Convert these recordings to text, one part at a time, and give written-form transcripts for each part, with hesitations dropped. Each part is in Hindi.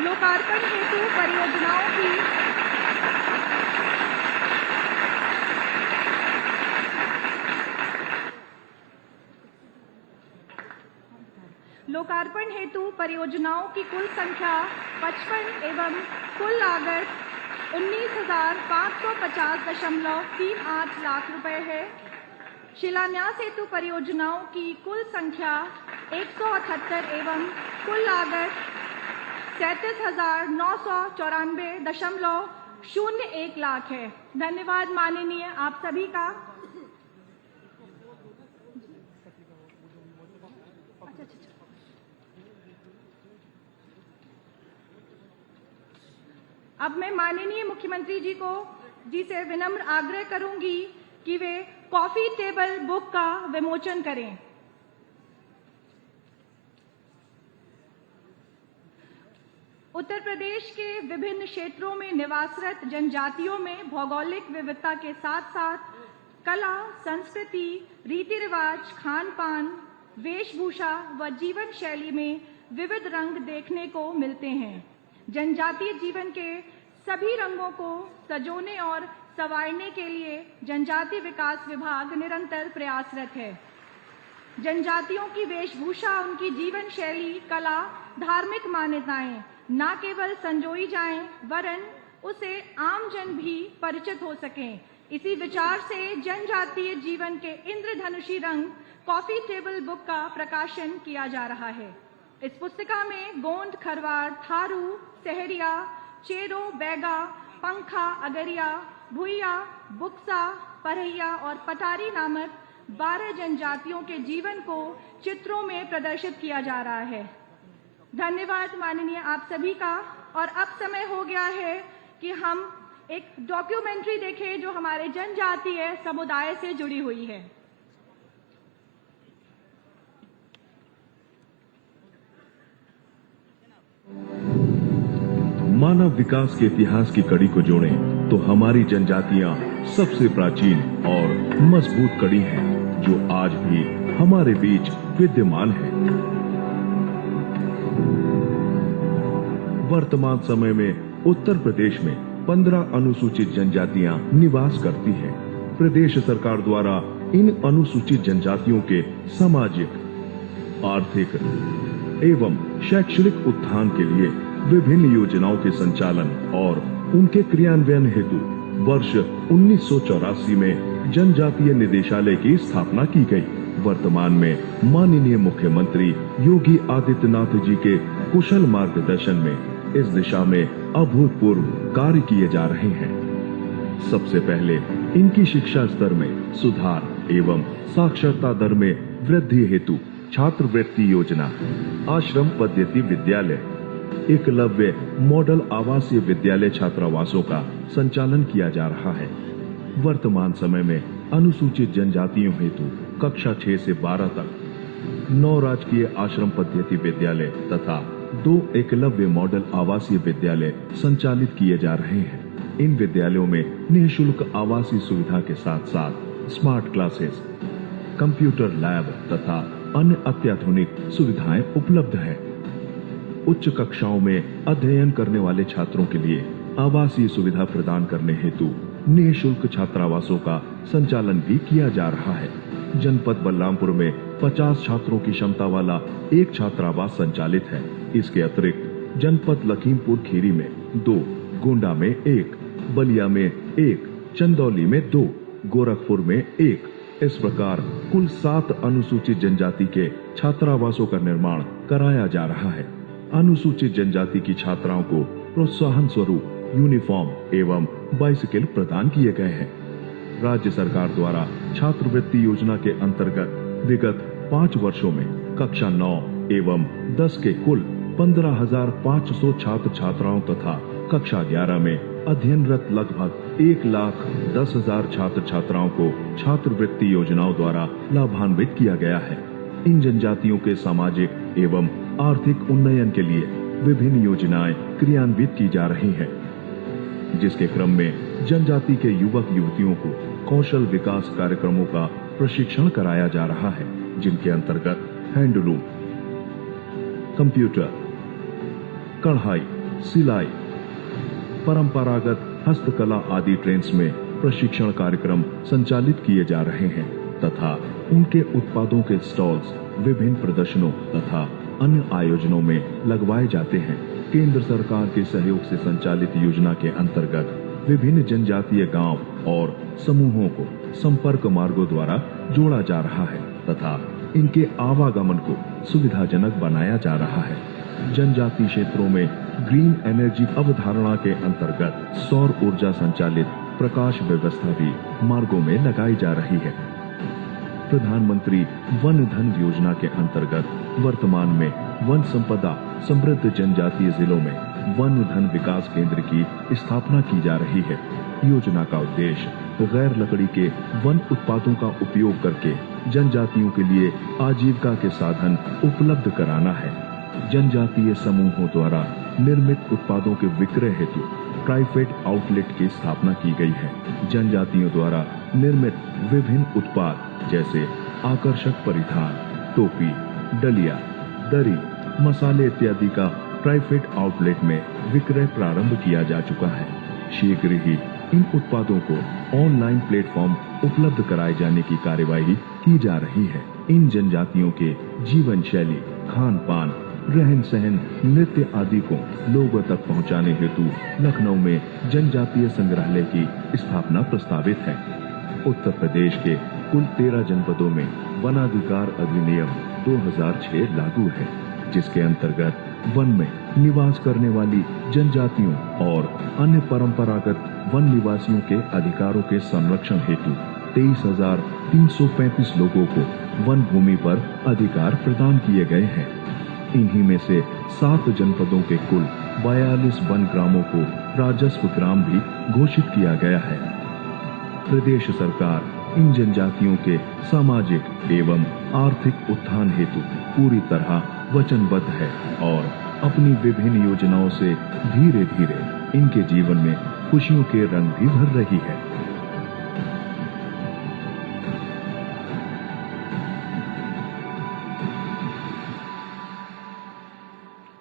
लोकार्पण हेतु परियोजनाओं की लोकार्पण हेतु परियोजनाओं की कुल संख्या 55 एवं कुल लागत 19,550.38 लाख रुपए है। शिलान्यास हेतु परियोजनाओं की कुल संख्या 178 एवं कुल लागत 37,994.01 लाख है। धन्यवाद माननीय आप सभी का। अब मैं माननीय मुख्यमंत्री जी से विनम्र आग्रह करूंगी कि वे कॉफी टेबल बुक का विमोचन करें। उत्तर प्रदेश के विभिन्न क्षेत्रों में निवासरत जनजातियों में भौगोलिक विविधता के साथ साथ कला, संस्कृति, रीति रिवाज, खान पान, वेशभूषा व जीवन शैली में विविध रंग देखने को मिलते हैं। जनजातीय जीवन के सभी रंगों को सजोने और संवारने के लिए जनजातीय विकास विभाग निरंतर प्रयासरत है। जनजातियों की वेशभूषा, उनकी जीवन शैली, कला, धार्मिक मान्यताएं न केवल संजोई जाएं, वरन उसे आम जन भी परिचित हो सकें। इसी विचार से जनजातीय जीवन के इंद्रधनुषी रंग कॉफी टेबल बुक का प्रकाशन किया जा रहा है। इस पुस्तिका में गोंड, खरवाड़, थारू, सहरिया, चेरो, बैगा, पंखा, अगरिया, भुइया, बुक्सा, परहिया और पटारी नामक 12 जनजातियों के जीवन को चित्रों में प्रदर्शित किया जा रहा है। धन्यवाद माननीय आप सभी का। और अब समय हो गया है कि हम एक डॉक्यूमेंट्री देखें जो हमारे जनजातीय समुदाय से जुड़ी हुई है। मानव विकास के इतिहास की कड़ी को जोड़ें तो हमारी जनजातियां सबसे प्राचीन और मजबूत कड़ी हैं, जो आज भी हमारे बीच विद्यमान है। वर्तमान समय में उत्तर प्रदेश में 15 अनुसूचित जनजातियां निवास करती हैं। प्रदेश सरकार द्वारा इन अनुसूचित जनजातियों के सामाजिक, आर्थिक एवं शैक्षणिक उत्थान के लिए विभिन्न योजनाओं के संचालन और उनके क्रियान्वयन हेतु वर्ष 1984 में जनजातीय निदेशालय की स्थापना की गई। वर्तमान में माननीय मुख्यमंत्री योगी आदित्यनाथ जी के कुशल मार्गदर्शन में इस दिशा में अभूतपूर्व कार्य किए जा रहे हैं। सबसे पहले इनकी शिक्षा स्तर में सुधार एवं साक्षरता दर में वृद्धि हेतु छात्रवृत्ति योजना, आश्रम पद्धति विद्यालय, एकलव्य मॉडल आवासीय विद्यालय छात्रावासों का संचालन किया जा रहा है। वर्तमान समय में अनुसूचित जनजातियों हेतु कक्षा 6 से 12 तक 9 राजकीय आश्रम पद्धति विद्यालय तथा 2 एकलव्य मॉडल आवासीय विद्यालय संचालित किए जा रहे हैं। इन विद्यालयों में निःशुल्क आवासीय सुविधा के साथ साथ स्मार्ट क्लासेस, कंप्यूटर लैब तथा अन्य अत्याधुनिक सुविधाएं उपलब्ध हैं। उच्च कक्षाओं में अध्ययन करने वाले छात्रों के लिए आवासीय सुविधा प्रदान करने हेतु निःशुल्क छात्रावासों का संचालन भी किया जा रहा है। जनपद बलरामपुर में 50 छात्रों की क्षमता वाला एक छात्रावास संचालित है। इसके अतिरिक्त जनपद लखीमपुर खीरी में 2, गोंडा में 1, बलिया में 1, चंदौली में 2, गोरखपुर में 1, इस प्रकार कुल 7 अनुसूचित जनजाति के छात्रावासों का निर्माण कराया जा रहा है। अनुसूचित जनजाति की छात्राओं को प्रोत्साहन स्वरूप यूनिफॉर्म एवं बाइसिकल प्रदान किए गए हैं। राज्य सरकार द्वारा छात्रवृत्ति योजना के अंतर्गत विगत 5 वर्षों में कक्षा 9 एवं 10 के कुल 15,500 छात्र छात्राओं तथा कक्षा 11 में अध्ययनरत लगभग 1,10,000 छात्र छात्राओं को छात्रवृत्ति योजनाओं द्वारा लाभान्वित किया गया है। इन जनजातियों के सामाजिक एवं आर्थिक उन्नयन के लिए विभिन्न योजनाएं क्रियान्वित की जा रही हैं, जिसके क्रम में जनजाति के युवक युवतियों को कौशल विकास कार्यक्रमों का प्रशिक्षण कराया जा रहा है, जिनके अंतर्गत हैंडलूम, कंप्यूटर, कढ़ाई, सिलाई, परंपरागत हस्तकला आदि ट्रेन्स में प्रशिक्षण कार्यक्रम संचालित किए जा रहे हैं तथा उनके उत्पादों के स्टॉल्स विभिन्न प्रदर्शनों तथा अन्य आयोजनों में लगवाए जाते हैं। केंद्र सरकार के सहयोग से संचालित योजना के अंतर्गत विभिन्न जनजातीय गांव और समूहों को संपर्क मार्गों द्वारा जोड़ा जा रहा है तथा इनके आवागमन को सुविधाजनक बनाया जा रहा है। जनजातीय क्षेत्रों में ग्रीन एनर्जी अवधारणा के अंतर्गत सौर ऊर्जा संचालित प्रकाश व्यवस्था भी मार्गों में लगाई जा रही है। प्रधानमंत्री वन धन योजना के अंतर्गत वर्तमान में वन संपदा समृद्ध जनजातीय जिलों में वन धन विकास केंद्र की स्थापना की जा रही है। योजना का उद्देश्य गैर लकड़ी के वन उत्पादों का उपयोग करके जनजातियों के लिए आजीविका के साधन उपलब्ध कराना है। जनजातीय समूहों द्वारा निर्मित उत्पादों के विक्रय हेतु ट्राइफेड आउटलेट की स्थापना की गई है। जनजातियों द्वारा निर्मित विभिन्न उत्पाद जैसे आकर्षक परिधान, टोपी, डलिया, दरी, मसाले इत्यादि का ट्राइफेड आउटलेट में विक्रय प्रारंभ किया जा चुका है। शीघ्र ही इन उत्पादों को ऑनलाइन प्लेटफॉर्म उपलब्ध कराए जाने की कार्यवाही की जा रही है। इन जनजातियों के जीवन शैली, खान पान, रहन सहन, नृत्य आदि को लोगों तक पहुंचाने हेतु लखनऊ में जनजातीय संग्रहालय की स्थापना प्रस्तावित है। उत्तर प्रदेश के कुल 13 जनपदों में वनाधिकार अधिनियम 2006 लागू है, जिसके अंतर्गत वन में निवास करने वाली जनजातियों और अन्य परंपरागत वन निवासियों के अधिकारों के संरक्षण हेतु 23,335 लोगों को वन भूमि पर अधिकार प्रदान किए गए हैं। इन्हीं में से 7 जनपदों के कुल 42 वन ग्रामों को राजस्व ग्राम भी घोषित किया गया है। प्रदेश सरकार इन जनजातियों के सामाजिक एवं आर्थिक उत्थान हेतु पूरी तरह वचनबद्ध है और अपनी विभिन्न योजनाओं से धीरे धीरे इनके जीवन में खुशियों के रंग भी भर रही है।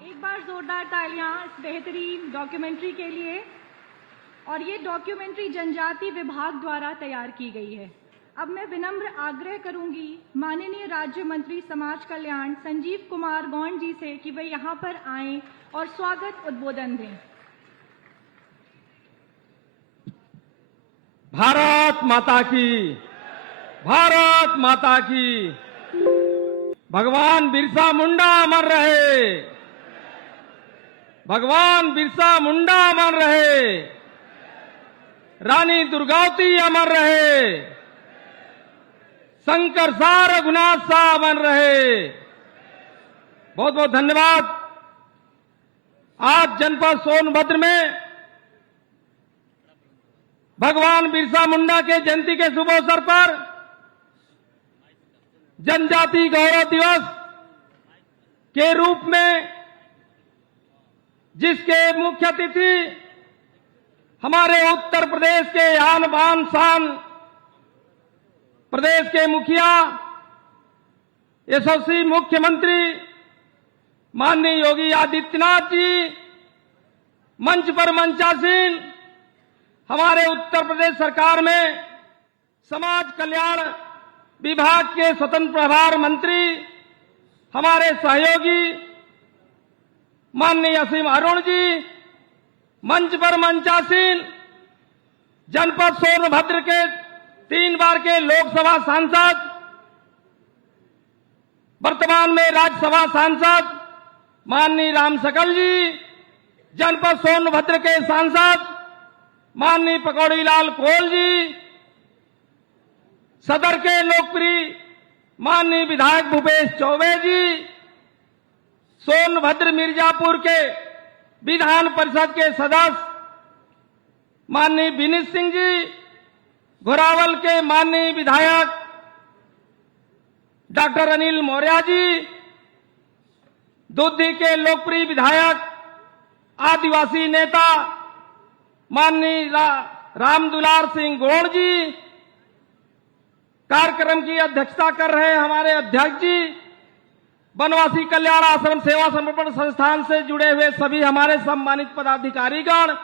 एक बार जोरदार तालियां इस बेहतरीन डॉक्यूमेंट्री के लिए। और ये डॉक्यूमेंट्री जनजाति विभाग द्वारा तैयार की गई है। अब मैं विनम्र आग्रह करूंगी माननीय राज्य मंत्री समाज कल्याण संजीव कुमार गौंड जी से कि वे यहाँ पर आएं और स्वागत उद्बोधन दें। भारत माता की, भारत माता की। भगवान बिरसा मुंडा अमर रहे, भगवान बिरसा मुंडा अमर रहे, रानी दुर्गावती अमर रहे, शंकर सार रघुनाथ साह अमर रहे। बहुत बहुत धन्यवाद। आज जनपद सोनभद्र में भगवान बिरसा मुंडा के जयंती के शुभ अवसर पर जनजाति गौरव दिवस के रूप में जिसके मुख्य अतिथि हमारे उत्तर प्रदेश के आन बान शान प्रदेश के मुखिया यशस्वी मुख्यमंत्री माननीय योगी आदित्यनाथ जी, मंच पर मंचासीन हमारे उत्तर प्रदेश सरकार में समाज कल्याण विभाग के स्वतंत्र प्रभार मंत्री हमारे सहयोगी माननीय असीम अरुण जी, मंच पर मंचासीन जनपद सोनभद्र के 3 बार के लोकसभा सांसद, वर्तमान में राज्यसभा सांसद माननीय राम सकल जी, जनपद सोनभद्र के सांसद माननीय पकौड़ी लाल कोल जी, सदर के लोकप्रिय माननीय विधायक भूपेश चौबे जी, सोनभद्र मिर्जापुर के विधान परिषद के सदस्य माननीय विनीत सिंह जी, घोरावल के माननीय विधायक डॉक्टर अनिल मौर्य जी, दुद्धी के लोकप्रिय विधायक आदिवासी नेता माननीय रामदुलार सिंह गोंड जी, कार्यक्रम की अध्यक्षता कर रहे हमारे अध्यक्ष जी, वनवासी कल्याण आश्रम सेवा समर्पण संस्थान से जुड़े हुए सभी हमारे सम्मानित पदाधिकारीगण,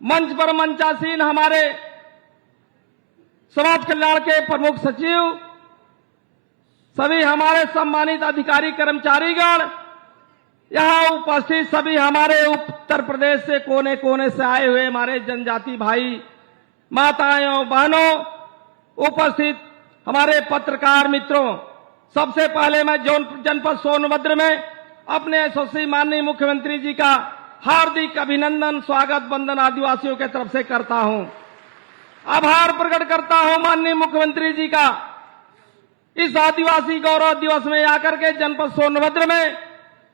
मंच पर मंचासीन हमारे समाज कल्याण के प्रमुख सचिव, सभी हमारे सम्मानित अधिकारी कर्मचारीगण, यहां उपस्थित सभी हमारे उत्तर प्रदेश से कोने कोने से आए हुए हमारे जनजाति भाई, माताएं और बहनों, उपस्थित हमारे पत्रकार मित्रों, सबसे पहले मैं जनपद सोनभद्र में अपने यशस्वी माननीय मुख्यमंत्री जी का हार्दिक अभिनंदन, स्वागत, वंदन आदिवासियों के तरफ से करता हूं। आभार प्रकट करता हूं माननीय मुख्यमंत्री जी का, इस आदिवासी गौरव दिवस में आकर के जनपद सोनभद्र में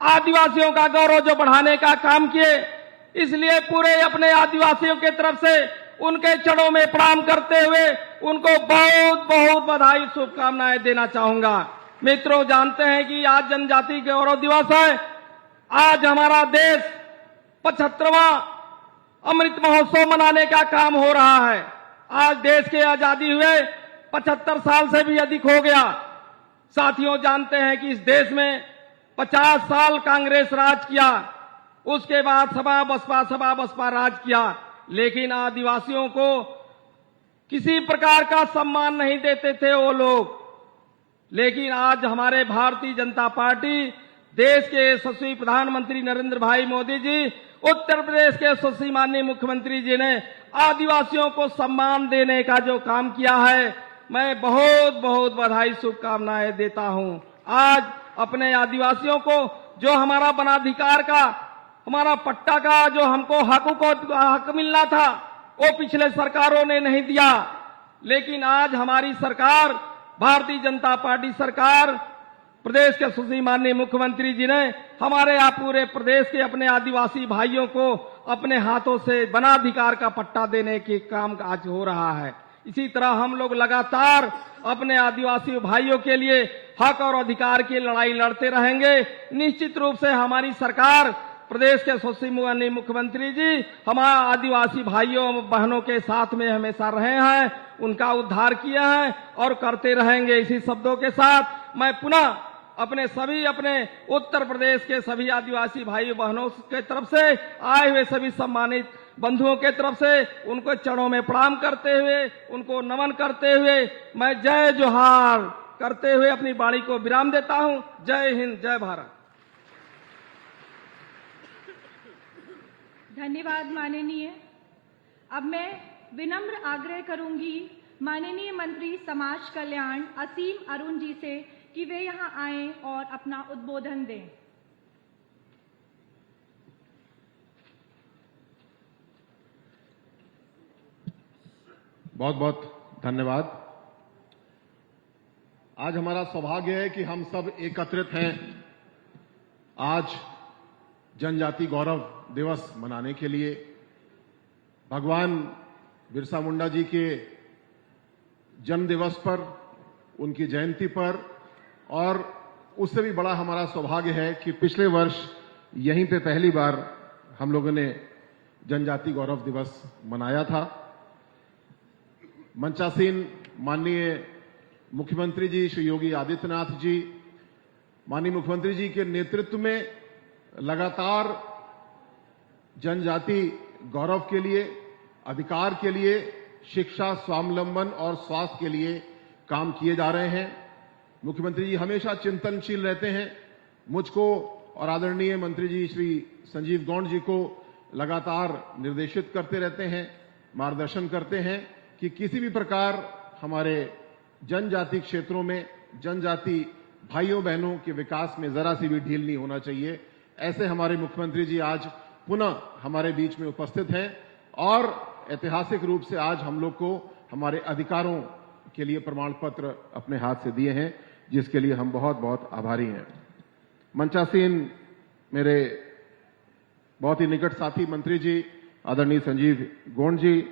आदिवासियों का गौरव जो बढ़ाने का काम किए, इसलिए पूरे अपने आदिवासियों के तरफ से उनके चरणों में प्रणाम करते हुए उनको बहुत बहुत बधाई, शुभकामनाएं देना चाहूंगा। मित्रों, जानते हैं कि आज जनजाति गौरव दिवस है। आज हमारा देश 75वां अमृत महोत्सव मनाने का काम हो रहा है। आज देश के आजादी हुए 75 साल से भी अधिक हो गया। साथियों, जानते हैं कि इस देश में 50 साल कांग्रेस राज किया, उसके बाद सपा बसपा राज किया, लेकिन आदिवासियों को किसी प्रकार का सम्मान नहीं देते थे वो लोग। लेकिन आज हमारे भारतीय जनता पार्टी, देश के यशस्वी प्रधानमंत्री नरेंद्र भाई मोदी जी, उत्तर प्रदेश के यशस्वी माननीय मुख्यमंत्री जी ने आदिवासियों को सम्मान देने का जो काम किया है, मैं बहुत बहुत बधाई, शुभकामनाएं देता हूं। आज अपने आदिवासियों को जो हमारा वनाधिकार का, हमारा पट्टा का जो हमको हक मिलना था, वो पिछले सरकारों ने नहीं दिया। लेकिन आज हमारी सरकार, भारतीय जनता पार्टी सरकार, प्रदेश के यशस्वी माननीय मुख्यमंत्री जी ने हमारे यहाँ पूरे प्रदेश के अपने आदिवासी भाइयों को अपने हाथों से वनाधिकार का पट्टा देने के काम आज हो रहा है। इसी तरह हम लोग लगातार अपने आदिवासी भाइयों के लिए हक और अधिकार की लड़ाई लड़ते रहेंगे। निश्चित रूप से हमारी सरकार, प्रदेश के यशस्वी माननीय मुख्यमंत्री जी हमारे आदिवासी भाइयों बहनों के साथ में हमेशा रहे हैं, उनका उद्धार किया है और करते रहेंगे। इसी शब्दों के साथ मैं पुनः अपने उत्तर प्रदेश के सभी आदिवासी भाई बहनों के तरफ से आए हुए सभी सम्मानित बंधुओं के तरफ से उनको चरणों में प्रणाम करते हुए, उनको नमन करते हुए मैं जय जोहार करते हुए अपनी वाणी को विराम देता हूं। जय हिंद, जय भारत। धन्यवाद माननीय। अब मैं विनम्र आग्रह करूंगी माननीय मंत्री समाज कल्याण असीम अरुण जी से कि वे यहां आएं और अपना उद्बोधन दें। बहुत बहुत धन्यवाद। आज हमारा सौभाग्य है कि हम सब एकत्रित हैं आज जनजाति गौरव दिवस मनाने के लिए। भगवान बिरसा मुंडा जी के जन्म दिवस पर, उनकी जयंती पर, और उससे भी बड़ा हमारा सौभाग्य है कि पिछले वर्ष यहीं पे पहली बार हम लोगों ने जनजाति गौरव दिवस मनाया था। मंचासीन माननीय मुख्यमंत्री जी श्री योगी आदित्यनाथ जी, माननीय मुख्यमंत्री जी के नेतृत्व में लगातार जनजाति गौरव के लिए, अधिकार के लिए, शिक्षा, स्वावलंबन और स्वास्थ्य के लिए काम किए जा रहे हैं। मुख्यमंत्री जी हमेशा चिंतनशील रहते हैं। मुझको और आदरणीय मंत्री जी श्री संजीव गौंड जी को लगातार निर्देशित करते रहते हैं, मार्गदर्शन करते हैं कि किसी भी प्रकार हमारे जनजाति क्षेत्रों में जनजाति भाइयों बहनों के विकास में जरा सी भी ढील नहीं होना चाहिए। ऐसे हमारे मुख्यमंत्री जी आज पुनः हमारे बीच में उपस्थित हैं और ऐतिहासिक रूप से आज हम लोग को हमारे अधिकारों के लिए प्रमाण पत्र अपने हाथ से दिए हैं, जिसके लिए हम बहुत बहुत आभारी हैं। मंचासीन मेरे बहुत ही निकट साथी मंत्री जी आदरणीय संजीव गौंड जी,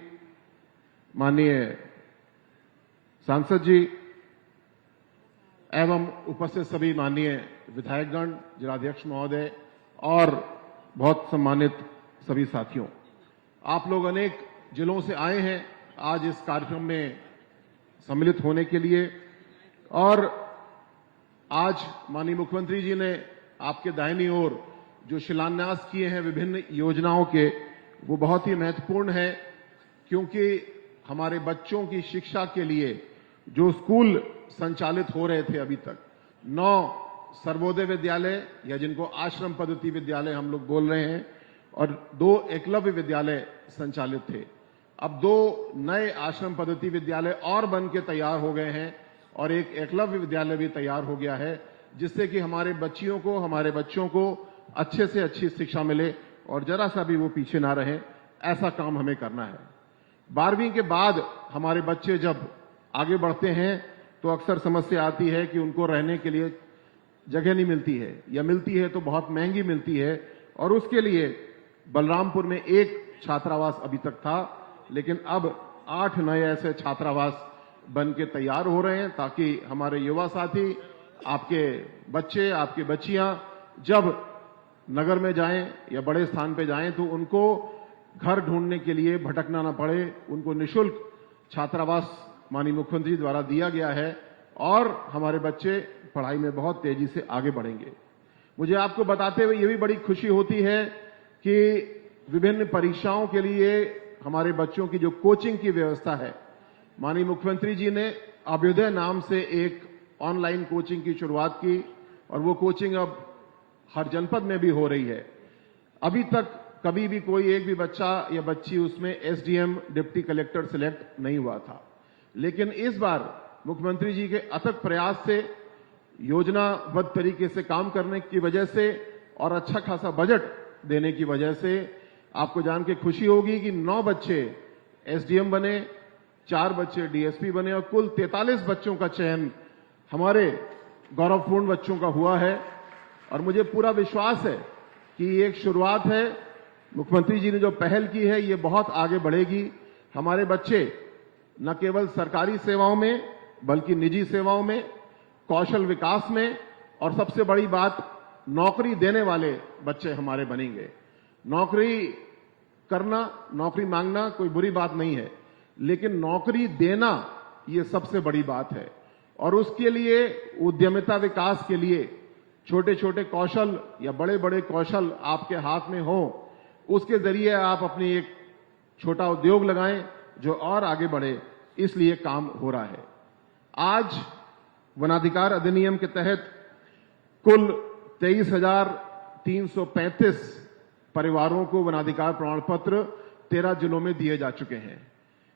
माननीय सांसद जी एवं उपस्थित सभी माननीय विधायकगण, जिलाध्यक्ष महोदय और बहुत सम्मानित सभी साथियों, आप लोग अनेक जिलों से आए हैं आज इस कार्यक्रम में सम्मिलित होने के लिए। और आज माननीय मुख्यमंत्री जी ने आपके दाहिनी ओर जो शिलान्यास किए हैं विभिन्न योजनाओं के, वो बहुत ही महत्वपूर्ण है, क्योंकि हमारे बच्चों की शिक्षा के लिए जो स्कूल संचालित हो रहे थे अभी तक, 9 सर्वोदय विद्यालय या जिनको आश्रम पद्धति विद्यालय हम लोग बोल रहे हैं, और 2 एकलव्य विद्यालय संचालित थे। अब 2 नए आश्रम पद्धति विद्यालय और बन के तैयार हो गए हैं और एक एकलव्य विद्यालय भी तैयार हो गया है, जिससे कि हमारे बच्चियों को, हमारे बच्चों को अच्छे से अच्छी शिक्षा मिले और जरा सा भी वो पीछे ना रहे। ऐसा काम हमें करना है। 12वीं के बाद हमारे बच्चे जब आगे बढ़ते हैं तो अक्सर समस्या आती है कि उनको रहने के लिए जगह नहीं मिलती है, या मिलती है तो बहुत महंगी मिलती है। और उसके लिए बलरामपुर में 1 छात्रावास अभी तक था, लेकिन अब 8 नए ऐसे छात्रावास बन के तैयार हो रहे हैं, ताकि हमारे युवा साथी, आपके बच्चे, आपकी बच्चियां जब नगर में जाएं या बड़े स्थान पे जाएं तो उनको घर ढूंढने के लिए भटकना ना पड़े। उनको निःशुल्क छात्रावास माननीय मुख्यमंत्री द्वारा दिया गया है और हमारे बच्चे पढ़ाई में बहुत तेजी से आगे बढ़ेंगे। मुझे आपको बताते हुए ये भी बड़ी खुशी होती है कि विभिन्न परीक्षाओं के लिए हमारे बच्चों की जो कोचिंग की व्यवस्था है, माननीय मुख्यमंत्री जी ने अभ्युदय नाम से एक ऑनलाइन कोचिंग की शुरुआत की और वो कोचिंग अब हर जनपद में भी हो रही है। अभी तक कभी भी कोई एक भी बच्चा या बच्ची उसमें एसडीएम, डिप्टी कलेक्टर सिलेक्ट नहीं हुआ था, लेकिन इस बार मुख्यमंत्री जी के अथक प्रयास से, योजनाबद्ध तरीके से काम करने की वजह से और अच्छा खासा बजट देने की वजह से आपको जान के खुशी होगी कि 9 बच्चे एसडीएम बने, 4 बच्चे डीएसपी बने और कुल 43 बच्चों का चयन हमारे गौरवपूर्ण बच्चों का हुआ है। और मुझे पूरा विश्वास है कि ये एक शुरुआत है। मुख्यमंत्री जी ने जो पहल की है ये बहुत आगे बढ़ेगी। हमारे बच्चे न केवल सरकारी सेवाओं में बल्कि निजी सेवाओं में, कौशल विकास में, और सबसे बड़ी बात नौकरी देने वाले बच्चे हमारे बनेंगे। नौकरी करना, नौकरी मांगना कोई बुरी बात नहीं है, लेकिन नौकरी देना ये सबसे बड़ी बात है। और उसके लिए उद्यमिता विकास के लिए छोटे छोटे कौशल या बड़े बड़े कौशल आपके हाथ में हो, उसके जरिए आप अपनी एक छोटा उद्योग लगाएं जो और आगे बढ़े, इसलिए काम हो रहा है। आज वनाधिकार अधिनियम के तहत कुल 23,335 परिवारों को वनाधिकार प्रमाण पत्र 13 जिलों में दिए जा चुके हैं।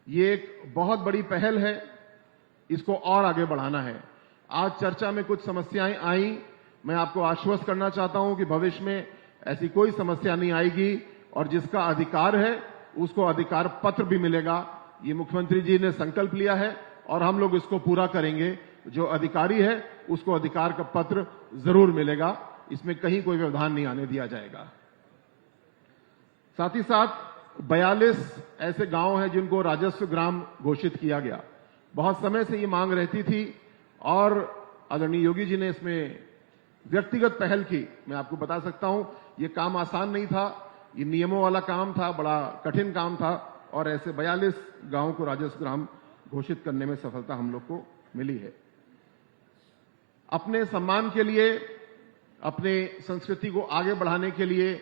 ये एक बहुत बड़ी पहल है, इसको और आगे बढ़ाना है। आज चर्चा में कुछ समस्याएं आई, मैं आपको आश्वस्त करना चाहता हूं कि भविष्य में ऐसी कोई समस्या नहीं आएगी और जिसका अधिकार है उसको अधिकार पत्र भी मिलेगा। ये मुख्यमंत्री जी ने संकल्प लिया है और हम लोग इसको पूरा करेंगे। जो अधिकारी है उसको अधिकार का पत्र जरूर मिलेगा, इसमें कहीं कोई व्यवधान नहीं आने दिया जाएगा। साथ ही साथ 42 ऐसे गांव हैं जिनको राजस्व ग्राम घोषित किया गया। बहुत समय से ये मांग रहती थी और आदरणीय योगी जी ने इसमें व्यक्तिगत पहल की। मैं आपको बता सकता हूं ये काम आसान नहीं था, ये नियमों वाला काम था, बड़ा कठिन काम था और ऐसे 42 गांवों को राजस्व ग्राम घोषित करने में सफलता हम लोग को मिली है। अपने सम्मान के लिए, अपने संस्कृति को आगे बढ़ाने के लिए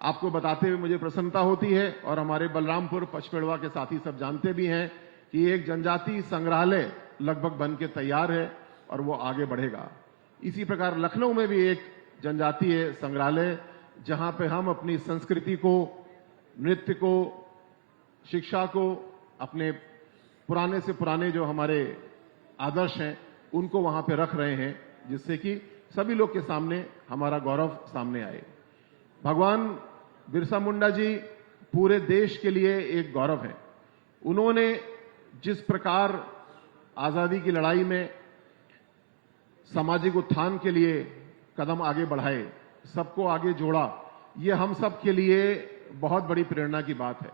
आपको बताते हुए मुझे प्रसन्नता होती है और हमारे बलरामपुर पचपेड़वा के साथी सब जानते भी हैं कि एक जनजातीय संग्रहालय लगभग बन के तैयार है और वो आगे बढ़ेगा। इसी प्रकार लखनऊ में भी एक जनजातीय संग्रहालय, जहां पे हम अपनी संस्कृति को, नृत्य को, शिक्षा को, अपने पुराने से पुराने जो हमारे आदर्श हैं उनको वहां पे रख रहे हैं, जिससे कि सभी लोग के सामने हमारा गौरव सामने आए। भगवान बिरसा मुंडा जी पूरे देश के लिए एक गौरव है। उन्होंने जिस प्रकार आजादी की लड़ाई में सामाजिक उत्थान के लिए कदम आगे बढ़ाए, सबको आगे जोड़ा, ये हम सब के लिए बहुत बड़ी प्रेरणा की बात है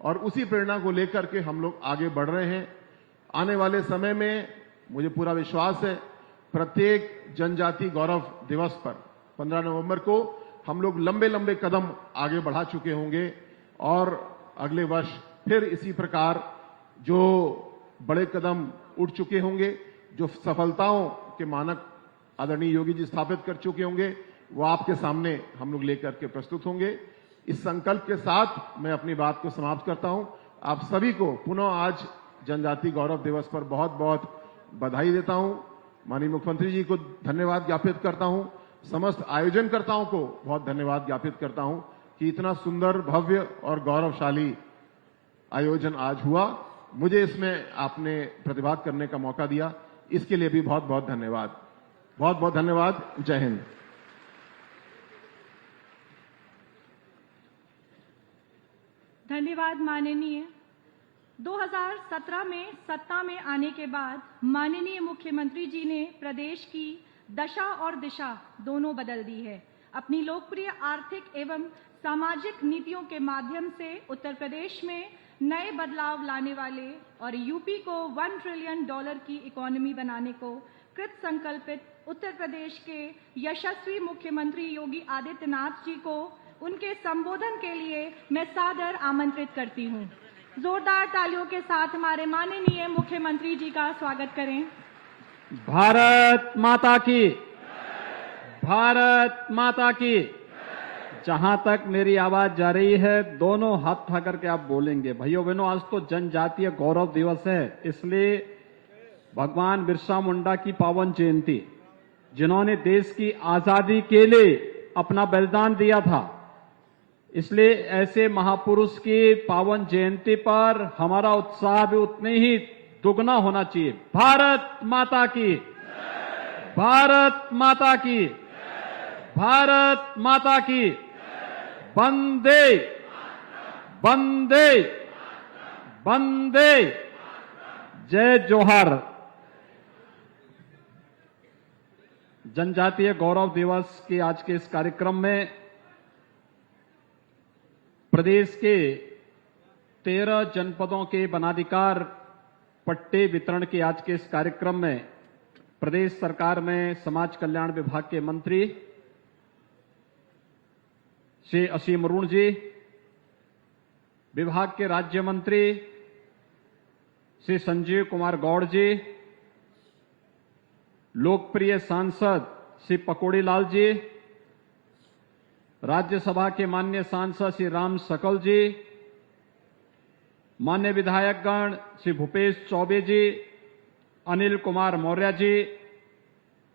और उसी प्रेरणा को लेकर के हम लोग आगे बढ़ रहे हैं। आने वाले समय में मुझे पूरा विश्वास है प्रत्येक जनजाति गौरव दिवस पर 15 नवंबर को हम लोग लंबे लंबे कदम आगे बढ़ा चुके होंगे और अगले वर्ष फिर इसी प्रकार जो बड़े कदम उठ चुके होंगे, जो सफलताओं के मानक आदरणीय योगी जी स्थापित कर चुके होंगे, वो आपके सामने हम लोग लेकर के प्रस्तुत होंगे। इस संकल्प के साथ मैं अपनी बात को समाप्त करता हूं। आप सभी को पुनः आज जनजाति गौरव दिवस पर बहुत बहुत बधाई देता हूं। माननीय मुख्यमंत्री जी को धन्यवाद ज्ञापित करता हूं। समस्त आयोजनकर्ताओं को बहुत धन्यवाद ज्ञापित करता हूं कि इतना सुंदर, भव्य और गौरवशाली आयोजन आज हुआ। मुझे इसमें आपने प्रतिभाग करने का मौका दिया, इसके लिए भी बहुत बहुत धन्यवाद। बहुत बहुत धन्यवाद। जय हिंद। धन्यवाद माननीय। 2017 में सत्ता में आने के बाद माननीय मुख्यमंत्री जी ने प्रदेश की दशा और दिशा दोनों बदल दी है। अपनी लोकप्रिय आर्थिक एवं सामाजिक नीतियों के माध्यम से उत्तर प्रदेश में नए बदलाव लाने वाले और यूपी को $1 ट्रिलियन की इकोनॉमी बनाने को कृत संकल्पित उत्तर प्रदेश के यशस्वी मुख्यमंत्री योगी आदित्यनाथ जी को उनके संबोधन के लिए मैं सादर आमंत्रित करती हूं। जोरदार तालियों के साथ हमारे माननीय मुख्यमंत्री जी का स्वागत करें। भारत माता की, भारत माता की। जहां तक मेरी आवाज जा रही है, दोनों हाथ उठा करके आप बोलेंगे। भाइयों बहनों, आज तो जनजातीय गौरव दिवस है, इसलिए भगवान बिरसा मुंडा की पावन जयंती, जिन्होंने देश की आजादी के लिए अपना बलिदान दिया था, इसलिए ऐसे महापुरुष की पावन जयंती पर हमारा उत्साह भी उतने ही दुगना होना चाहिए। भारत माता की, भारत माता की, भारत माता की। वंदे वंदे वंदे। जय जोहार। जनजातीय गौरव दिवस के आज के इस कार्यक्रम में प्रदेश के 13 जनपदों के वनाधिकार पट्टे वितरण के आज के इस कार्यक्रम में प्रदेश सरकार में समाज कल्याण विभाग के मंत्री श्री असीम अरुण जी, विभाग के राज्य मंत्री श्री संजीव कुमार गौड़ जी, लोकप्रिय सांसद श्री पकौड़ी लाल जी, राज्यसभा के माननीय सांसद श्री राम सकल जी, मान्य विधायकगण श्री भूपेश चौबे जी, अनिल कुमार मौर्य जी,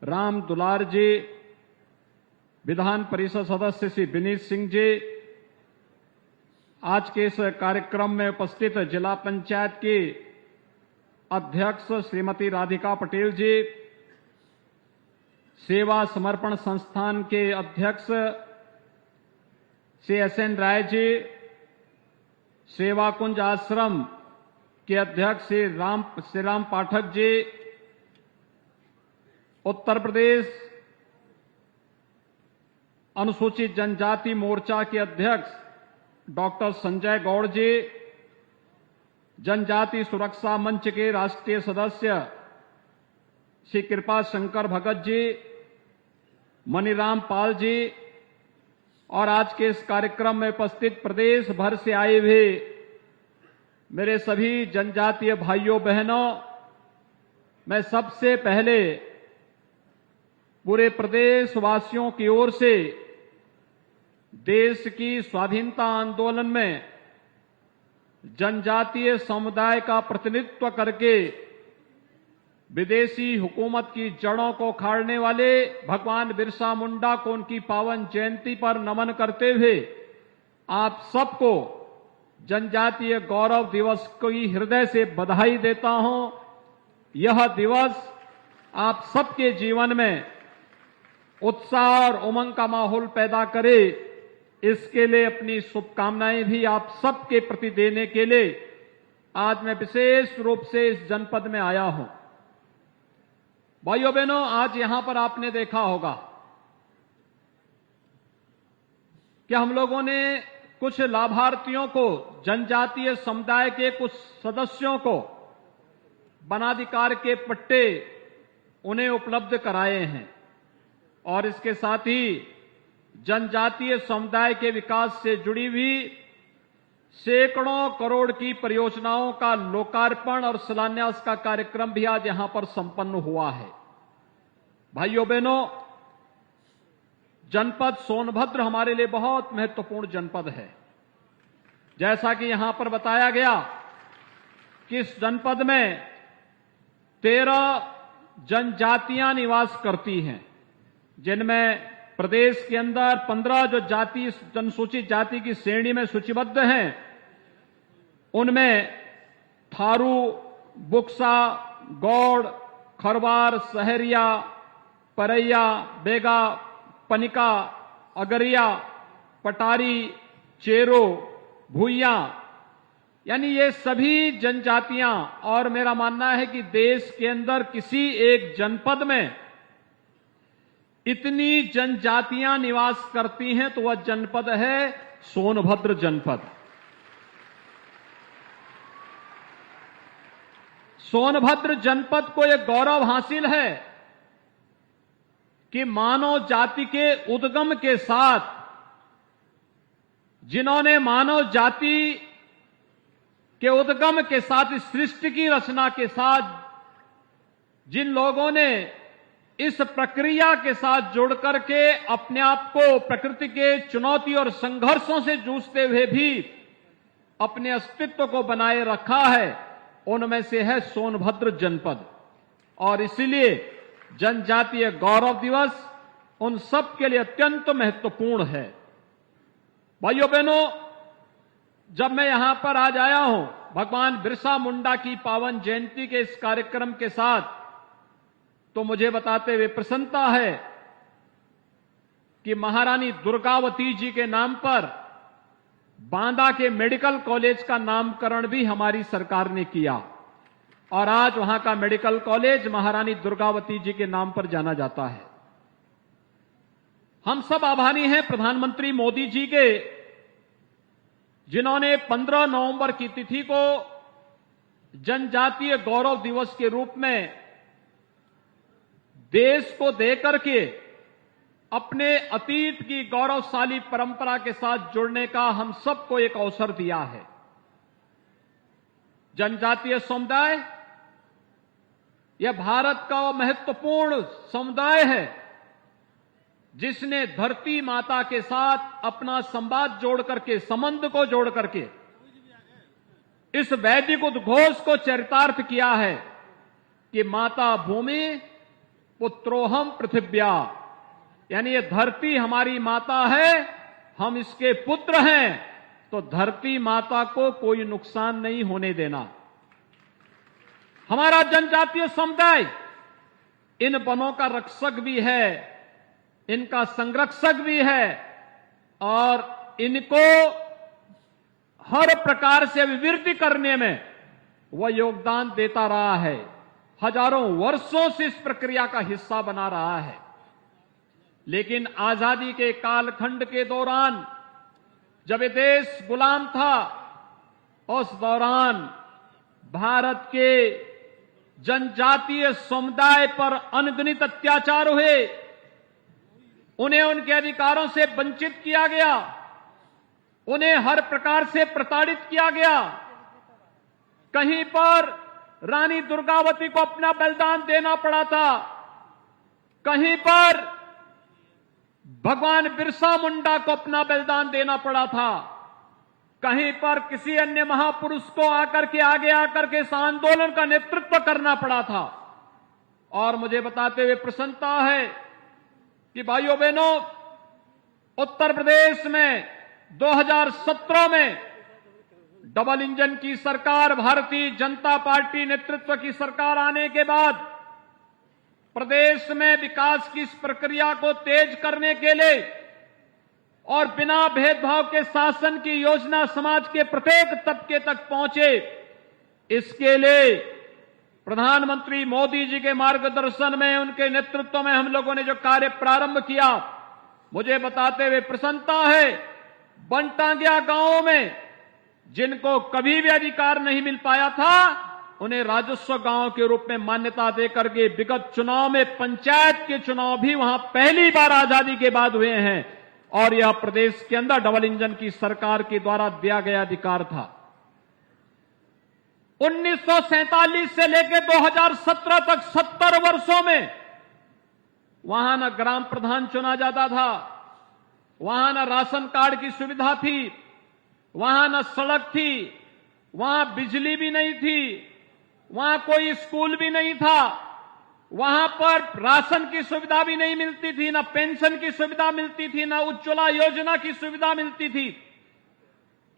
राम दुलार जी, विधान परिषद सदस्य श्री विनीत सिंह जी, आज के इस कार्यक्रम में उपस्थित जिला पंचायत की अध्यक्ष श्रीमती राधिका पटेल जी, सेवा समर्पण संस्थान के अध्यक्ष श्री SN राय जी, सेवा कुंज आश्रम के अध्यक्ष श्री राम पाठक जी, उत्तर प्रदेश अनुसूचित जनजाति मोर्चा के अध्यक्ष डॉक्टर संजय गौड़ जी, जनजाति सुरक्षा मंच के राष्ट्रीय सदस्य श्री कृपा शंकर भगत जी, मनीराम पाल जी और आज के इस कार्यक्रम में उपस्थित प्रदेश भर से आए हुए मेरे सभी जनजातीय भाइयों बहनों, मैं सबसे पहले पूरे प्रदेश वासियों की ओर से देश की स्वाधीनता आंदोलन में जनजातीय समुदाय का प्रतिनिधित्व करके विदेशी हुकूमत की जड़ों को उखाड़ने वाले भगवान बिरसा मुंडा को उनकी पावन जयंती पर नमन करते हुए आप सबको जनजातीय गौरव दिवस की हृदय से बधाई देता हूं। यह दिवस आप सबके जीवन में उत्साह और उमंग का माहौल पैदा करे, इसके लिए अपनी शुभकामनाएं भी आप सबके प्रति देने के लिए आज मैं विशेष रूप से इस जनपद में आया हूं। भाइयों बहनों, आज यहां पर आपने देखा होगा कि हम लोगों ने कुछ लाभार्थियों को, जनजातीय समुदाय के कुछ सदस्यों को वनाधिकार के पट्टे उन्हें उपलब्ध कराए हैं और इसके साथ ही जनजातीय समुदाय के विकास से जुड़ी हुई सैकड़ों करोड़ की परियोजनाओं का लोकार्पण और शिलान्यास का कार्यक्रम भी आज यहां पर संपन्न हुआ है। भाइयों बहनों, जनपद सोनभद्र हमारे लिए बहुत महत्वपूर्ण जनपद है। जैसा कि यहां पर बताया गया कि इस जनपद में 13 जनजातियां निवास करती हैं, जिनमें प्रदेश के अंदर 15 जो जाति अनुसूचित जाति की श्रेणी में सूचीबद्ध हैं, उनमें थारू, बुक्सा, गौड़, खरवार, सहरिया, परैया, बेगा, पनिका, अगरिया, पटारी, चेरो, भूइया, यानी ये सभी जनजातियां, और मेरा मानना है कि देश के अंदर किसी एक जनपद में इतनी जनजातियां निवास करती हैं तो वह जनपद है सोनभद्र जनपद। सोनभद्र जनपद को यह गौरव हासिल है कि मानव जाति के उद्गम के साथ, जिन्होंने मानव जाति के उद्गम के साथ, इस सृष्टि की रचना के साथ, जिन लोगों ने इस प्रक्रिया के साथ जुड़ करके अपने आप को प्रकृति के चुनौती और संघर्षों से जूझते हुए भी अपने अस्तित्व को बनाए रखा है, उनमें से है सोनभद्र जनपद। और इसीलिए जनजातीय गौरव दिवस उन सब के लिए अत्यंत महत्वपूर्ण है। भाइयों बहनों, जब मैं यहां पर आज आया हूं भगवान बिरसा मुंडा की पावन जयंती के इस कार्यक्रम के साथ, तो मुझे बताते हुए प्रसन्नता है कि महारानी दुर्गावती जी के नाम पर बांदा के मेडिकल कॉलेज का नामकरण भी हमारी सरकार ने किया, और आज वहां का मेडिकल कॉलेज महारानी दुर्गावती जी के नाम पर जाना जाता है। हम सब आभारी हैं प्रधानमंत्री मोदी जी के, जिन्होंने 15 नवंबर की तिथि को जनजातीय गौरव दिवस के रूप में देश को देकर के अपने अतीत की गौरवशाली परंपरा के साथ जुड़ने का हम सबको एक अवसर दिया है। जनजातीय समुदाय यह भारत का महत्वपूर्ण समुदाय है जिसने धरती माता के साथ अपना संवाद जोड़ करके, संबंध को जोड़ करके इस वैदिक उद्घोष को चरितार्थ किया है कि माता भूमि पुत्रोहम पृथिव्या, यानी ये धरती हमारी माता है, हम इसके पुत्र हैं, तो धरती माता को कोई नुकसान नहीं होने देना। हमारा जनजातीय समुदाय इन वनों का रक्षक भी है, इनका संरक्षक भी है, और इनको हर प्रकार से अभिवृद्धि करने में वह योगदान देता रहा है। हजारों वर्षों से इस प्रक्रिया का हिस्सा बना रहा है। लेकिन आजादी के कालखंड के दौरान जब ये देश गुलाम था, उस दौरान भारत के जनजातीय समुदाय पर अनगिनत अत्याचार हुए, उन्हें उनके अधिकारों से वंचित किया गया, उन्हें हर प्रकार से प्रताड़ित किया गया। कहीं पर रानी दुर्गावती को अपना बलिदान देना पड़ा था, कहीं पर भगवान बिरसा मुंडा को अपना बलिदान देना पड़ा था, कहीं पर किसी अन्य महापुरुष को आकर के आगे आकर के इस आंदोलन का नेतृत्व करना पड़ा था। और मुझे बताते हुए प्रसन्नता है कि भाइयों बहनों, उत्तर प्रदेश में 2017 में डबल इंजन की सरकार, भारतीय जनता पार्टी नेतृत्व की सरकार आने के बाद प्रदेश में विकास की इस प्रक्रिया को तेज करने के लिए और बिना भेदभाव के शासन की योजना समाज के प्रत्येक तबके तक पहुंचे, इसके लिए प्रधानमंत्री मोदी जी के मार्गदर्शन में, उनके नेतृत्व में हम लोगों ने जो कार्य प्रारंभ किया, मुझे बताते हुए प्रसन्नता है। बनटांगिया गांवों में जिनको कभी भी अधिकार नहीं मिल पाया था, उन्हें राजस्व गांव के रूप में मान्यता देकर के विगत चुनाव में पंचायत के चुनाव भी वहां पहली बार आजादी के बाद हुए हैं, और यह प्रदेश के अंदर डबल इंजन की सरकार के द्वारा दिया गया अधिकार था। 1947 से लेकर 2017 तक 70 वर्षों में वहां न ग्राम प्रधान चुना जाता था, वहां न राशन कार्ड की सुविधा थी, वहां न सड़क थी, वहां बिजली भी नहीं थी, वहां कोई स्कूल भी नहीं था, वहां पर राशन की सुविधा भी नहीं मिलती थी, न पेंशन की सुविधा मिलती थी, न उज्ज्वला योजना की सुविधा मिलती थी।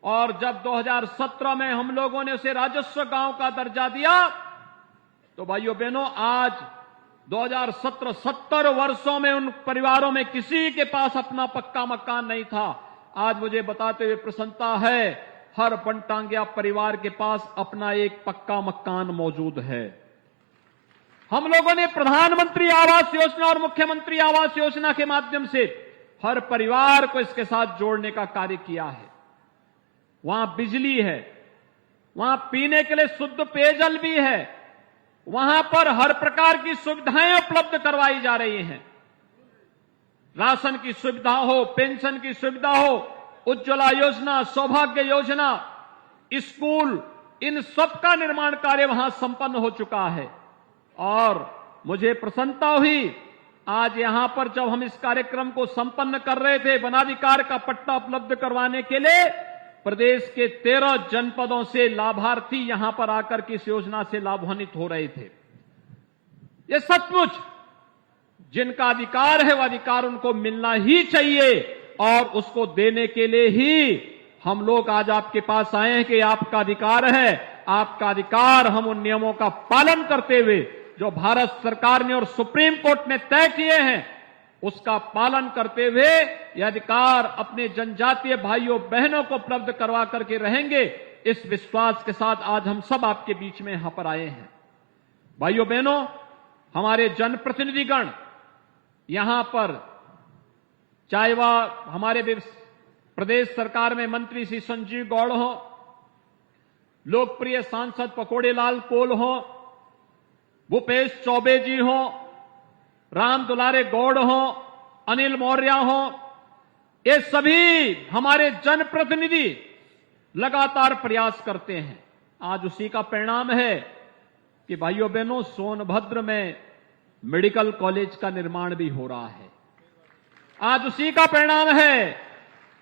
और जब 2017 में हम लोगों ने उसे राजस्व गांव का दर्जा दिया, तो भाइयों बहनों आज 2017 70 वर्षों में उन परिवारों में किसी के पास अपना पक्का मकान नहीं था। आज मुझे बताते हुए प्रसन्नता है, हर बनटांगिया परिवार के पास अपना एक पक्का मकान मौजूद है। हम लोगों ने प्रधानमंत्री आवास योजना और मुख्यमंत्री आवास योजना के माध्यम से हर परिवार को इसके साथ जोड़ने का कार्य किया है। वहां बिजली है, वहां पीने के लिए शुद्ध पेयजल भी है, वहां पर हर प्रकार की सुविधाएं उपलब्ध करवाई जा रही हैं। राशन की सुविधा हो, पेंशन की सुविधा हो, उज्ज्वला योजना, सौभाग्य योजना, स्कूल, इन सब का निर्माण कार्य वहां संपन्न हो चुका है। और मुझे प्रसन्नता हुई आज यहां पर जब हम इस कार्यक्रम को संपन्न कर रहे थे, वनाधिकार का पट्टा उपलब्ध करवाने के लिए प्रदेश के 13 जनपदों से लाभार्थी यहां पर आकर के इस योजना से लाभान्वित हो रहे थे। ये सचमुच जिनका अधिकार है, वह अधिकार उनको मिलना ही चाहिए और उसको देने के लिए ही हम लोग आज आपके पास आए हैं कि आपका अधिकार है। आपका अधिकार हम उन नियमों का पालन करते हुए जो भारत सरकार ने और सुप्रीम कोर्ट ने तय किए हैं, उसका पालन करते हुए यह अधिकार अपने जनजातीय भाइयों बहनों को उपलब्ध करवा करके रहेंगे। इस विश्वास के साथ आज हम सब आपके बीच में यहां पर आए हैं। भाइयों बहनों, हमारे जनप्रतिनिधिगण यहां पर, चाहे वह हमारे प्रदेश सरकार में मंत्री श्री संजीव गौड़ हो, लोकप्रिय सांसद पकौड़े लाल कोल हो, भूपेश चौबे जी हो, राम दुलारे गौड़ हो, अनिल मौर्य हो, ये सभी हमारे जनप्रतिनिधि लगातार प्रयास करते हैं। आज उसी का परिणाम है कि भाइयों बहनों, सोनभद्र में मेडिकल कॉलेज का निर्माण भी हो रहा है। आज उसी का परिणाम है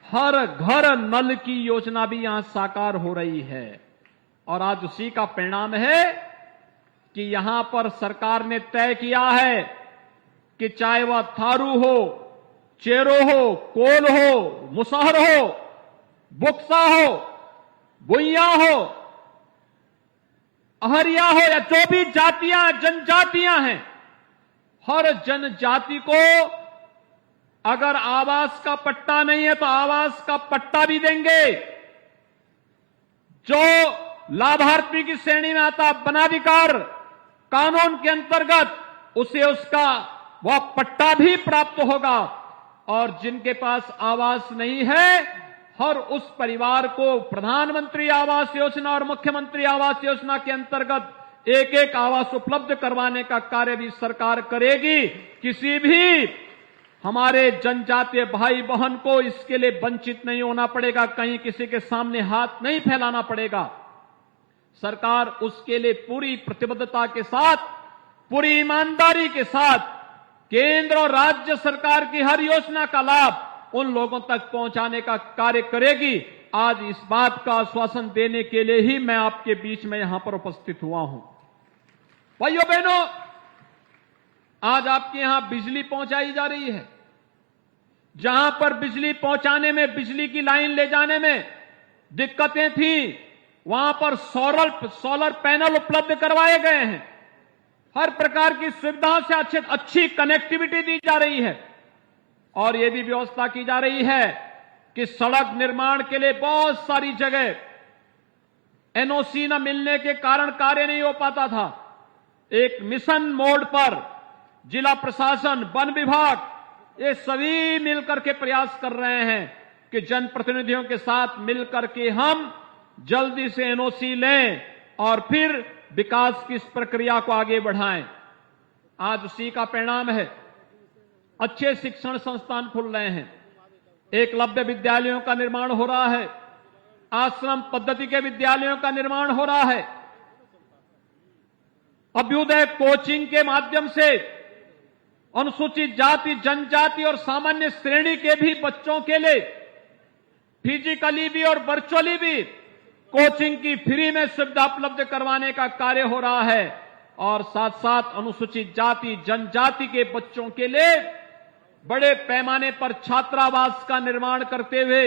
हर घर नल की योजना भी यहां साकार हो रही है। और आज उसी का परिणाम है कि यहां पर सरकार ने तय किया है कि चाहे वह थारू हो, चेरो हो, कोल हो, मुसहर हो, बुक्सा हो, भुइया हो, अहरिया हो, या जो भी जातियां जनजातियां हैं, हर जनजाति को अगर आवास का पट्टा नहीं है तो आवास का पट्टा भी देंगे। जो लाभार्थी की श्रेणी में आता वनाधिकार कानून के अंतर्गत, उसे उसका वह पट्टा भी प्राप्त होगा। और जिनके पास आवास नहीं है, हर उस परिवार को प्रधानमंत्री आवास योजना और मुख्यमंत्री आवास योजना के अंतर्गत एक एक आवास उपलब्ध करवाने का कार्य भी सरकार करेगी। किसी भी हमारे जनजातीय भाई बहन को इसके लिए वंचित नहीं होना पड़ेगा, कहीं किसी के सामने हाथ नहीं फैलाना पड़ेगा। सरकार उसके लिए पूरी प्रतिबद्धता के साथ, पूरी ईमानदारी के साथ केंद्र और राज्य सरकार की हर योजना का लाभ उन लोगों तक पहुंचाने का कार्य करेगी। आज इस बात का आश्वासन देने के लिए ही मैं आपके बीच में यहां पर उपस्थित हुआ हूं। भाइयों बहनों, आज आपके यहां बिजली पहुंचाई जा रही है। जहां पर बिजली पहुंचाने में, बिजली की लाइन ले जाने में दिक्कतें थी, वहां पर सोलर पैनल उपलब्ध करवाए गए हैं। हर प्रकार की सुविधाओं से अच्छी कनेक्टिविटी दी जा रही है। और यह भी व्यवस्था की जा रही है कि सड़क निर्माण के लिए बहुत सारी जगह एनओसी न मिलने के कारण कार्य नहीं हो पाता था। एक मिशन मोड पर जिला प्रशासन, वन विभाग, ये सभी मिलकर के प्रयास कर रहे हैं कि जनप्रतिनिधियों के साथ मिलकर के हम जल्दी से एनओसी लें और फिर विकास की इस प्रक्रिया को आगे बढ़ाएं। आज उसी का परिणाम है। अच्छे शिक्षण संस्थान खुल रहे हैं, एकलव्य विद्यालयों का निर्माण हो रहा है, आश्रम पद्धति के विद्यालयों का निर्माण हो रहा है, अभ्युदय कोचिंग के माध्यम से अनुसूचित जाति, जनजाति और सामान्य श्रेणी के भी बच्चों के लिए फिजिकली भी और वर्चुअली भी कोचिंग की फ्री में सुविधा उपलब्ध करवाने का कार्य हो रहा है और साथ साथ अनुसूचित जाति, जनजाति के बच्चों के लिए बड़े पैमाने पर छात्रावास का निर्माण करते हुए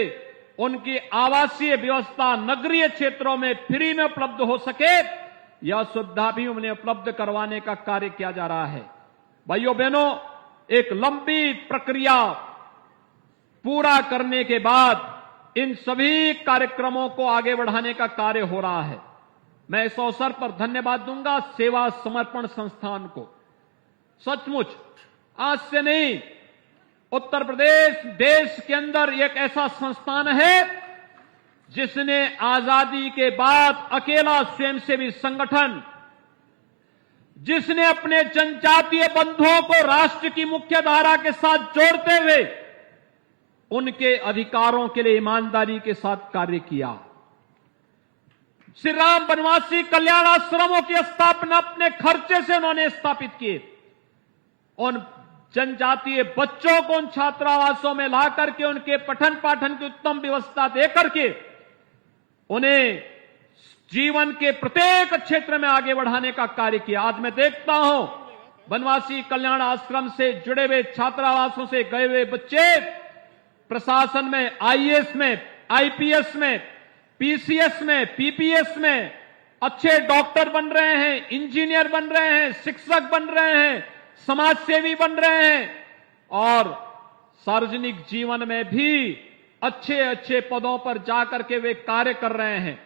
उनकी आवासीय व्यवस्था नगरीय क्षेत्रों में फ्री में उपलब्ध हो सके, यह सुविधा भी उन्हें उपलब्ध करवाने का कार्य किया जा रहा है। भाइयों बहनों, एक लंबी प्रक्रिया पूरा करने के बाद इन सभी कार्यक्रमों को आगे बढ़ाने का कार्य हो रहा है। मैं इस अवसर पर धन्यवाद दूंगा सेवा समर्पण संस्थान को। सचमुच आज से नहीं, उत्तर प्रदेश देश के अंदर एक ऐसा संस्थान है जिसने आजादी के बाद अकेला स्वयंसेवी संगठन, जिसने अपने जनजातीय बंधुओं को राष्ट्र की मुख्य धारा के साथ जोड़ते हुए उनके अधिकारों के लिए ईमानदारी के साथ कार्य किया। श्री राम वनवासी कल्याण आश्रमों की स्थापना अपने खर्चे से उन्होंने स्थापित किए। उन जनजातीय बच्चों को उन छात्रावासों में ला करके उनके पठन पाठन की उत्तम व्यवस्था देकर के उन्हें जीवन के प्रत्येक क्षेत्र में आगे बढ़ाने का कार्य किया। आज मैं देखता हूं वनवासी कल्याण आश्रम से जुड़े हुए छात्रावासों से गए हुए बच्चे प्रशासन में, आईएएस में, आईपीएस में, पीसीएस में, पीपीएस में अच्छे डॉक्टर बन रहे हैं, इंजीनियर बन रहे हैं, शिक्षक बन रहे हैं, समाज सेवी बन रहे हैं और सार्वजनिक जीवन में भी अच्छे अच्छे पदों पर जाकर के वे कार्य कर रहे हैं।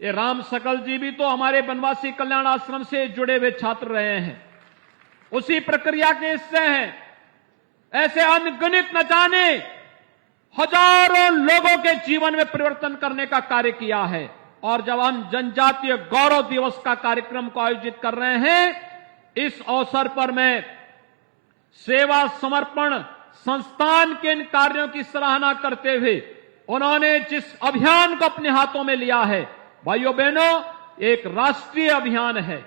ये राम सकल जी भी तो हमारे वनवासी कल्याण आश्रम से जुड़े हुए छात्र रहे हैं, उसी प्रक्रिया के हिस्से हैं। ऐसे अनगिनत न जाने हजारों लोगों के जीवन में परिवर्तन करने का कार्य किया है। और जब हम जनजातीय गौरव दिवस का कार्यक्रम को आयोजित कर रहे हैं, इस अवसर पर मैं सेवा समर्पण संस्थान के इन कार्यों की सराहना करते हुए उन्होंने जिस अभियान को अपने हाथों में लिया है, भाइयों बहनों, एक राष्ट्रीय अभियान है।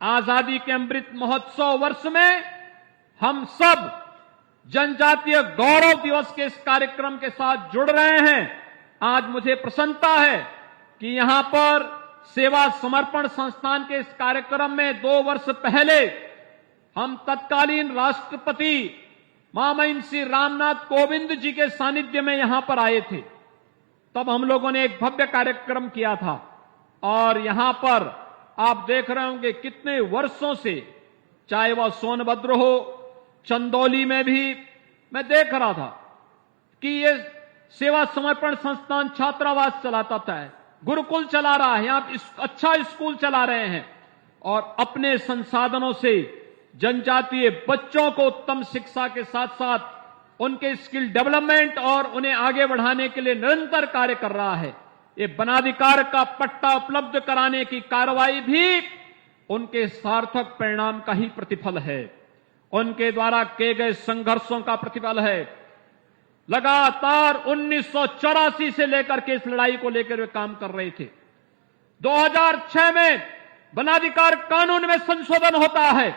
आजादी के अमृत महोत्सव वर्ष में हम सब जनजातीय गौरव दिवस के इस कार्यक्रम के साथ जुड़ रहे हैं। आज मुझे प्रसन्नता है कि यहां पर सेवा समर्पण संस्थान के इस कार्यक्रम में 2 वर्ष पहले हम तत्कालीन राष्ट्रपति महामहिम श्री रामनाथ कोविंद जी के सानिध्य में यहां पर आए थे। तब हम लोगों ने एक भव्य कार्यक्रम किया था और यहां पर आप देख रहे होंगे कितने वर्षों से, चाहे वह सोनभद्र हो, चंदौली में भी मैं देख रहा था कि ये सेवा समर्पण संस्थान छात्रावास चलाता था, गुरुकुल चला रहा है, यहां अच्छा स्कूल चला रहे हैं और अपने संसाधनों से जनजातीय बच्चों को उत्तम शिक्षा के साथ साथ उनके स्किल डेवलपमेंट और उन्हें आगे बढ़ाने के लिए निरंतर कार्य कर रहा है। ये वनाधिकार का पट्टा उपलब्ध कराने की कार्रवाई भी उनके सार्थक परिणाम का ही प्रतिफल है, उनके द्वारा किए गए संघर्षों का प्रतिफल है। लगातार 1984 से लेकर के इस लड़ाई को लेकर वे काम कर रहे थे। 2006 में वनाधिकार कानून में संशोधन होता है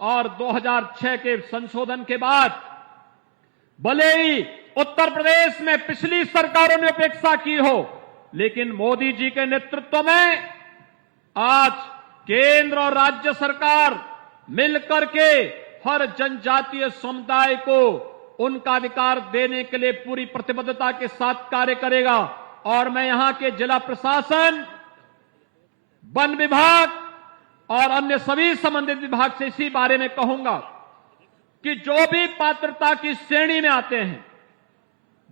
और 2006 के संशोधन के बाद भले ही उत्तर प्रदेश में पिछली सरकारों ने उपेक्षा की हो, लेकिन मोदी जी के नेतृत्व में आज केंद्र और राज्य सरकार मिलकर के हर जनजातीय समुदाय को उनका अधिकार देने के लिए पूरी प्रतिबद्धता के साथ कार्य करेगा। और मैं यहां के जिला प्रशासन, वन विभाग और अन्य सभी संबंधित विभाग से इसी बारे में कहूंगा कि जो भी पात्रता की श्रेणी में आते हैं,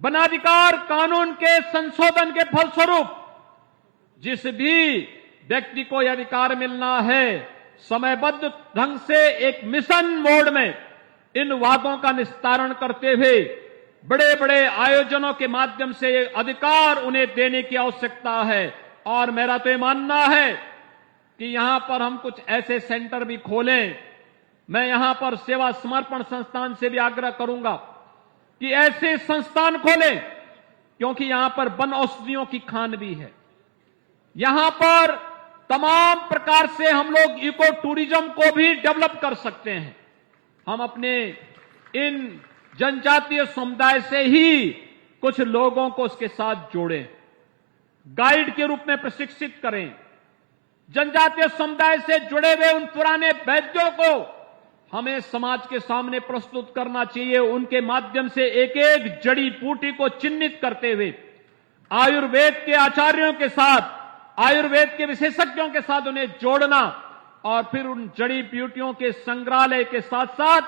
वनाधिकार कानून के संशोधन के फलस्वरूप जिस भी व्यक्ति को यह अधिकार मिलना है, समयबद्ध ढंग से एक मिशन मोड में इन वादों का निस्तारण करते हुए बड़े बड़े आयोजनों के माध्यम से ये अधिकार उन्हें देने की आवश्यकता है। और मेरा तो ये मानना है कि यहां पर हम कुछ ऐसे सेंटर भी खोलें। मैं यहां पर सेवा समर्पण संस्थान से भी आग्रह करूंगा कि ऐसे संस्थान खोलें, क्योंकि यहां पर वन औषधियों की खान भी है। यहां पर तमाम प्रकार से हम लोग इको टूरिज्म को भी डेवलप कर सकते हैं। हम अपने इन जनजातीय समुदाय से ही कुछ लोगों को उसके साथ जोड़ें, गाइड के रूप में प्रशिक्षित करें। जनजातीय समुदाय से जुड़े हुए उन पुराने वैद्यों को हमें समाज के सामने प्रस्तुत करना चाहिए। उनके माध्यम से एक एक जड़ी बूटी को चिन्हित करते हुए आयुर्वेद के आचार्यों के साथ, आयुर्वेद के विशेषज्ञों के साथ उन्हें जोड़ना और फिर उन जड़ी बूटियों के संग्रहालय के साथ साथ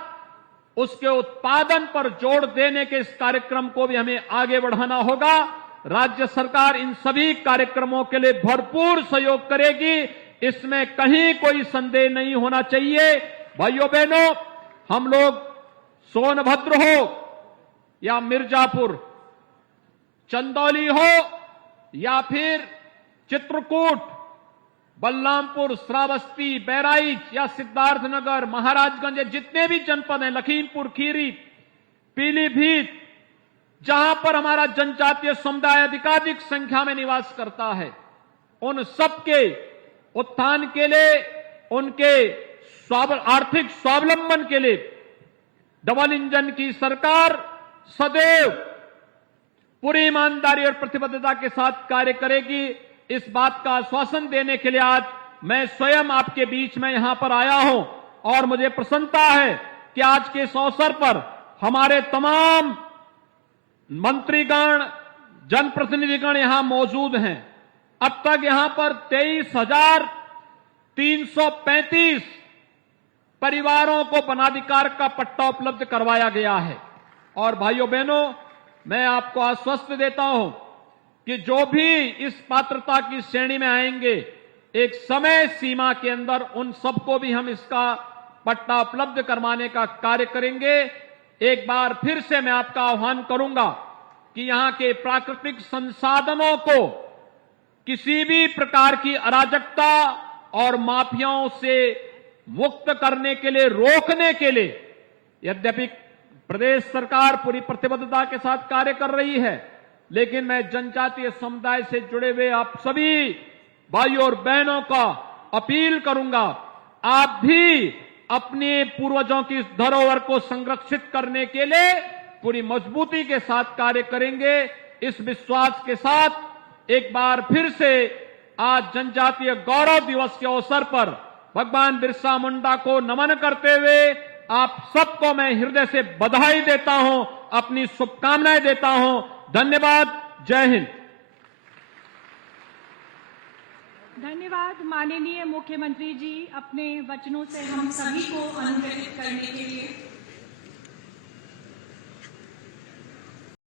उसके उत्पादन पर जोर देने के इस कार्यक्रम को भी हमें आगे बढ़ाना होगा। राज्य सरकार इन सभी कार्यक्रमों के लिए भरपूर सहयोग करेगी, इसमें कहीं कोई संदेह नहीं होना चाहिए। भाइयों बहनों, हम लोग सोनभद्र हो या मिर्जापुर, चंदौली हो या फिर चित्रकूट, बलरामपुर, श्रावस्ती, बहराइच या सिद्धार्थनगर, महाराजगंज, जितने भी जनपद हैं, लखीमपुर खीरी, पीलीभीत, जहां पर हमारा जनजातीय समुदाय अधिकाधिक संख्या में निवास करता है, उन सबके उत्थान के लिए, उनके आर्थिक स्वावलंबन के लिए डबल इंजन की सरकार सदैव पूरी ईमानदारी और प्रतिबद्धता के साथ कार्य करेगी। इस बात का आश्वासन देने के लिए आज मैं स्वयं आपके बीच में यहां पर आया हूं और मुझे प्रसन्नता है कि आज के इस अवसर पर हमारे तमाम मंत्रीगण, जनप्रतिनिधिगण यहां मौजूद हैं। अब तक यहां पर 23,335 परिवारों को वनाधिकार का पट्टा उपलब्ध करवाया गया है। और भाइयों बहनों, मैं आपको आश्वस्त देता हूं कि जो भी इस पात्रता की श्रेणी में आएंगे, एक समय सीमा के अंदर उन सबको भी हम इसका पट्टा उपलब्ध करवाने का कार्य करेंगे। एक बार फिर से मैं आपका आह्वान करूंगा कि यहां के प्राकृतिक संसाधनों को किसी भी प्रकार की अराजकता और माफियाओं से मुक्त करने के लिए, रोकने के लिए, यद्यपि प्रदेश सरकार पूरी प्रतिबद्धता के साथ कार्य कर रही है, लेकिन मैं जनजातीय समुदाय से जुड़े हुए आप सभी भाइयों और बहनों का अपील करूंगा, आप भी अपने पूर्वजों की इस धरोहर को संरक्षित करने के लिए पूरी मजबूती के साथ कार्य करेंगे। इस विश्वास के साथ एक बार फिर से आज जनजातीय गौरव दिवस के अवसर पर भगवान बिरसा मुंडा को नमन करते हुए आप सबको मैं हृदय से बधाई देता हूं, अपनी शुभकामनाएं देता हूं। धन्यवाद। जय हिंद। धन्यवाद माननीय मुख्यमंत्री जी, अपने वचनों से हम सभी को अनुप्रेरित करने के लिए।